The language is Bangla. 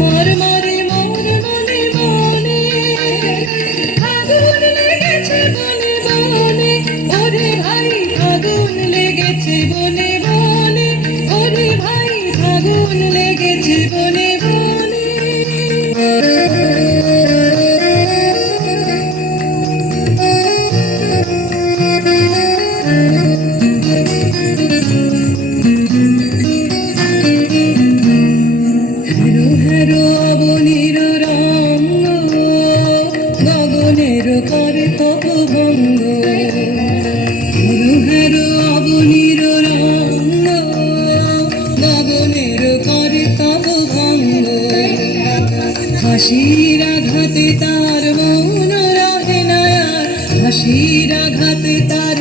মর মরে মোর মনে মনে আগুন লেগেছে বনে বনে, ওরে ভাই আগুন লেগেছে বনে বনে, ওরে ভাই আগুন লেগেছে বনে বনে। হেরো হেরো অবনীর রঙ্গ, গগনের করে তপু ভঙ্গ। হেরো হেরো অবনীর রঙ্গ, গগনের করে তপু ভঙ্গ। হাসির আঘাতে তার মন রহে না আর, হাসির আঘাতে তার